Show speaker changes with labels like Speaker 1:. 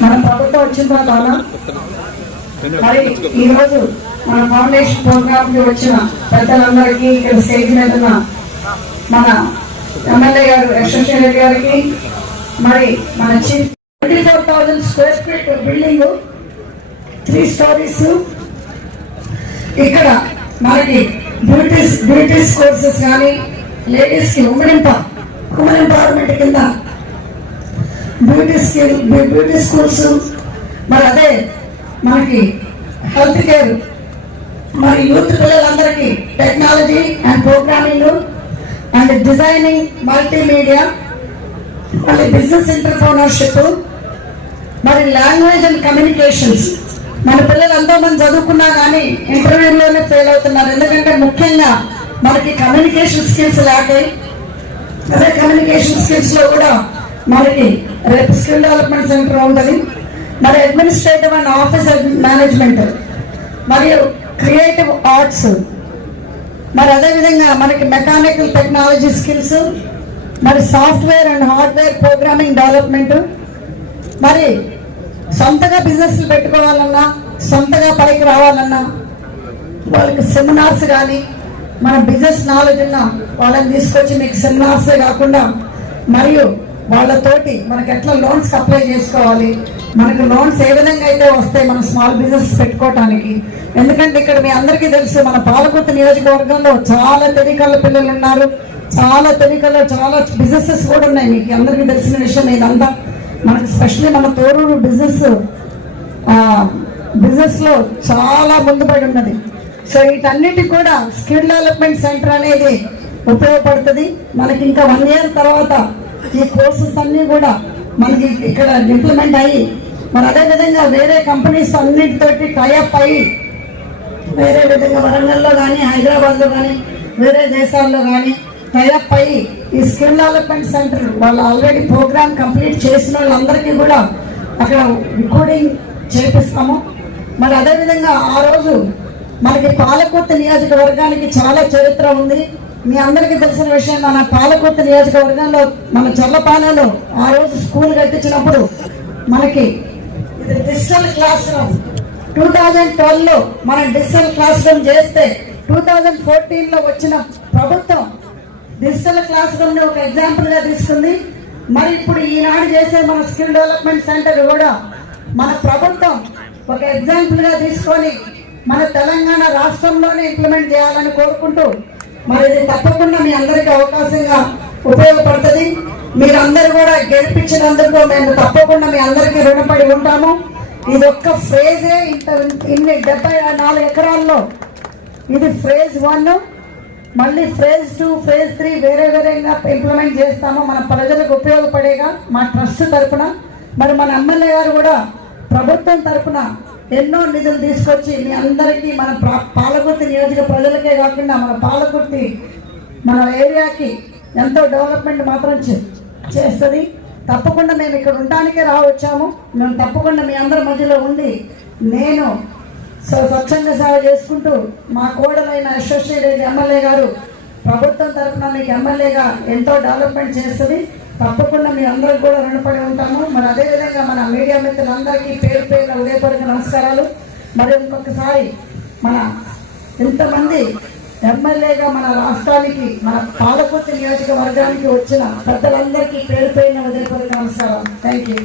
Speaker 1: మన ప్రభుత్వం వచ్చిన తర్వాత మరి ఈ రోజు మన ఫౌండేషన్ ప్రోగ్రామ్కి వచ్చిన పెద్దలందరికీ ఇక్కడ స్టేజ్ మీద ఉన్న మన ఎమ్మెల్యే గారు యశ్వశ్రీ రెడ్డి గారికి మరి మన chief twenty four thousand square feet building three storeys ఇక్కడ మనకి బ్యూటీస్ బ్యూటీస్ కోర్సెస్ కానీ లేడీస్కి ఉమెన్ ఎంపవర్ ఉమెన్ ఎంపవర్మెంట్ కింద బ్యూటీ స్కిల్ బ్యూటీ స్కూల్స్ మరి అదే మనకి హెల్త్ కేర్ మరి యూత్ పిల్లలందరికీ technology and programming and designing multimedia మళ్ళీ బిజినెస్ ఎంటర్ప్రోనర్షిప్ మరి లాంగ్వేజ్ అండ్ కమ్యూనికేషన్స్ మన పిల్లలు ఎంతో మంది చదువుకున్నా కానీ ఇంటర్వ్యూలోనే ఫెయిల్ అవుతున్నారు. ఎందుకంటే ముఖ్యంగా మనకి కమ్యూనికేషన్ స్కిల్స్ లేకే అదే కమ్యూనికేషన్ స్కిల్స్లో కూడా మనకి రేపు స్కిల్ డెవలప్మెంట్ సెంటర్ ఉంటుంది. మరి అడ్మినిస్ట్రేటివ్ అండ్ ఆఫీస్ మేనేజ్మెంట్ మరియు క్రియేటివ్ ఆర్ట్స్ మరి అదేవిధంగా మనకి మెకానికల్ టెక్నాలజీ స్కిల్స్ మరి software and hardware programming development మరి సొంతగా బిజినెస్లు పెట్టుకోవాలన్నా సొంతగా పైకి రావాలన్నా వాళ్ళకి సెమినార్స్ కానీ మన బిజినెస్ నాలెడ్జ్ ఉన్న వాళ్ళని తీసుకొచ్చి మీకు సెమినార్సే కాకుండా మరియు వాళ్ళతోటి మనకి ఎట్లా లోన్స్ అప్లై చేసుకోవాలి? మనకు లోన్స్ ఏ విధంగా అయితే వస్తాయి మనం స్మాల్ బిజినెస్ పెట్టుకోవటానికి ఎందుకంటే ఇక్కడ మీ అందరికీ తెలుసు మన పాలకొత్త నియోజకవర్గంలో చాలా తెలికల్ల పిల్లలు ఉన్నారు. చాలా తెలికల్లో చాలా బిజినెసెస్ కూడా ఉన్నాయి. మీకు అందరికీ తెలిసిన విషయం ఇదంతా. మనకి స్పెషల్లీ మన తోరూరు బిజినెస్ బిజినెస్లో చాలా ముందుపడి ఉన్నది. సో వీటన్నిటి కూడా స్కిల్ డెవలప్మెంట్ సెంటర్ అనేది ఉపయోగపడుతుంది. మనకి ఇంకా వన్ ఇయర్ తర్వాత ఈ కోర్సెస్ అన్ని కూడా మనకి ఇక్కడ ఇంప్లిమెంట్ అయ్యి మరి అదే విధంగా వేరే కంపెనీస్ అన్నిటితోటి టైఅప్ అయ్యి వేరే విధంగా వరంగల్లో కానీ హైదరాబాద్లో కానీ వేరే దేశాల్లో కానీ టైఅప్ అయ్యి ఈ స్కిల్ డెవలప్మెంట్ సెంటర్ వాళ్ళు ఆల్రెడీ ప్రోగ్రామ్ కంప్లీట్ చేసిన వాళ్ళందరికీ కూడా అక్కడ రికార్డింగ్ చేపిస్తాము. మరి అదేవిధంగా ఆ రోజు మనకి పాలకొత్త నియోజకవర్గానికి చాలా చరిత్ర ఉంది. మీ అందరికీ తెలిసిన విషయం మన పాలకొత్త నియోజకవర్గంలో మన చల్లపాలలో ఆ రోజు స్కూల్ కట్టించినప్పుడు మనకి ఇది digital classroom. Two thousand ట్వెల్వ్లో మనం డిజిటల్ క్లాస్ రూమ్ చేస్తే టూ థౌజండ్ ఫోర్టీన్లో వచ్చిన ప్రభుత్వం డిజిటల్ క్లాస్ రూమ్ని ఒక ఎగ్జాంపుల్గా తీసుకుంది. మరి ఇప్పుడు ఈనాడు చేసే మన స్కిల్ డెవలప్మెంట్ సెంటర్ కూడా మన ప్రభుత్వం ఒక ఎగ్జాంపుల్గా తీసుకొని మన తెలంగాణ రాష్ట్రంలోనే ఇంప్లిమెంట్ చేయాలని కోరుకుంటూ మరి ఇది తప్పకుండా మీ అందరికీ అవకాశంగా ఉపయోగపడుతుంది. మీరందరూ కూడా గెలిపించినందుకు మేము తప్పకుండా మీ అందరికీ రుణపడి ఉంటాము. ఇది ఒక్క ఫ్రేజే ఇంత ఇన్ని డెబ్బై నాలుగు ఎకరాల్లో. ఇది ఫ్రేజ్ వన్ మళ్ళీ ఫేజ్ టూ ఫేజ్ త్రీ వేరే వేరేగా ఇంప్లిమెంట్ చేస్తాము. మన ప్రజలకు ఉపయోగపడేగా మా ట్రస్ట్ తరఫున మరి మన ఎమ్మెల్యే గారు కూడా ప్రభుత్వం తరఫున ఎన్నో నిధులు తీసుకొచ్చి మీ అందరికీ మన ప్రా- పాలకుర్తి నియోజక ప్రజలకే కాకుండా మన పాలకుర్తి మన ఏరియాకి ఎంతో డెవలప్మెంట్ మాత్రం చేస్తుంది. తప్పకుండా మేము ఇక్కడ ఉండడానికే రావచ్చాము. మేము తప్పకుండా మీ అందరి మధ్యలో ఉండి నేను సో స్వచ్ఛంద సేవ చేసుకుంటూ మా కోడలైన యశస్వి రెడ్డి ఎమ్మెల్యే గారు ప్రభుత్వం తరఫున మీకు ఎమ్మెల్యేగా ఎంతో డెవలప్మెంట్ చేస్తుంది. తప్పకుండా మీ అందరికి కూడా రుణపడి ఉంటాము. మరి అదేవిధంగా మన మీడియా మిత్రులందరికీ పేరు పేరు ఉదయపూర్వక నమస్కారాలు. మరి ఇంకొకసారి మన ఇంతమంది ఎమ్మెల్యేగా మన రాష్ట్రానికి మన పాలకుర్తి నియోజకవర్గానికి వచ్చిన పెద్దలందరికీ పేరు పేరున ఉదయపూర్వక నమస్కారం థ్యాంక్ యూ